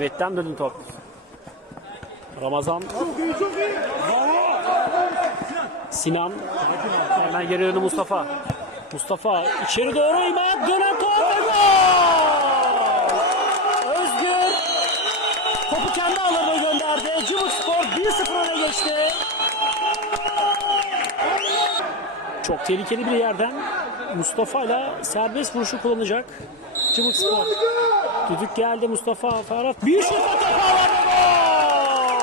Betten döndü top. Ramazan. Sinan. Hemen geri döndü Mustafa. Mustafa içeri doğru İmad dönen top ve gol! Özgür topu kendi alanına gönderdi. Cıvık Spor 1-0 öne geçti. Çok tehlikeli bir yerden Mustafa ile serbest vuruşu kullanacak. Cıvık Spor. Düdük geldi Mustafa Ferhat. Bir şut topu ağlarda gol!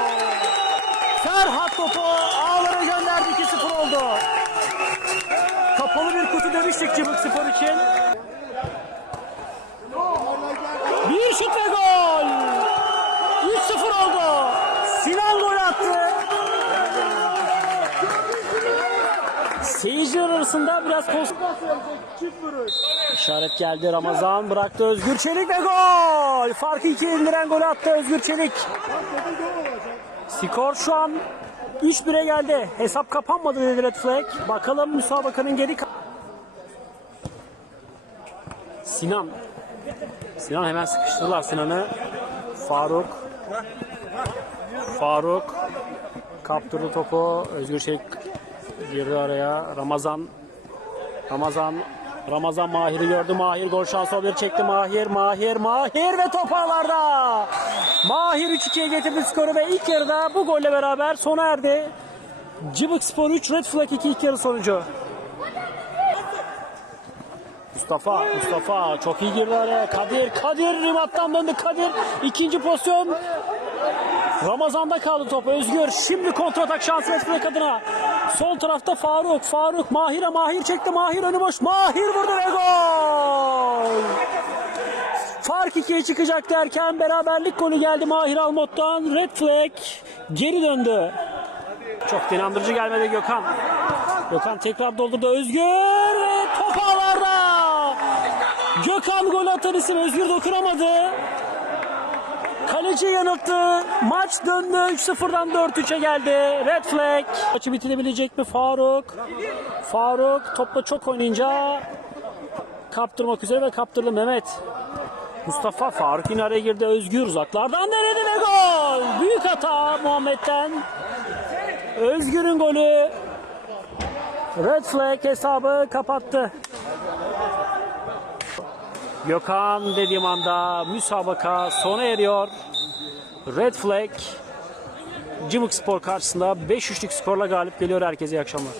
Ferhat topu ağlara gönderdi 2-0 oldu. Kapalı bir kutu demiştik Cıvık Spor için. Bir şut ve gol! 3-0 oldu. Sinan gol attı. Seyirciler arasında biraz kos... İşaret geldi Ramazan bıraktı Özgür Çelik ve gol! Farkı ikiye indiren gol attı Özgür Çelik. Skor şu an 3-1'e geldi. Hesap kapanmadı dedi Red Flag. Bakalım müsabakanın geri... Sinan. Sinan hemen sıkıştırdılar Sinan'ı. Faruk. Faruk. Kaptırdı topu. Özgür Çelik girdi araya. Ramazan. Ramazan. Ramazan Mahir'i gördü. Mahir gol şansı olabilir. Çekti Mahir. Mahir. Mahir ve top. Mahir 3-2'ye getirdi skoru ve ilk yarıda bu golle beraber sona erdi. Cıbık Spor 3, Red Flag 2 ilk yarı sonucu. Mustafa, Mustafa çok iyi girdi araya. Kadir, Kadir rimattan döndü. Kadir ikinci pozisyon. Ramazan'da kaldı top. Özgür şimdi kontratak şansı Red Flag adına. Sol tarafta Faruk. Faruk Mahir'e Mahir çekti. Mahir önü boş. Mahir vurdu ve gol. Fark ikiye çıkacak derken beraberlik golü geldi Mahir Almot'tan. Red Flag geri döndü. Çok inandırıcı gelmedi Gökhan. Gökhan tekrar doldurdu. Özgür ve top ağlarda. Gökhan gol atan isim Özgür dokunamadı. Kaleci yanılttı. Maç döndü. 3-0'dan 4-3'e geldi. Red flag. Maçı bitirebilecek mi Faruk? Faruk topla çok oynayınca kaptırmak üzere ve kaptırdı Mehmet. Mustafa Faruk yine araya girdi. Özgür uzaklardan denedi ve gol. Büyük hata Muhammed'den. Özgür'ün golü. Red flag hesabı kapattı. Gökhan dediğim anda müsabaka sona eriyor. Red Flag Cımık Spor karşısında 5-3'lük skorla galip geliyor. Herkese iyi akşamlar.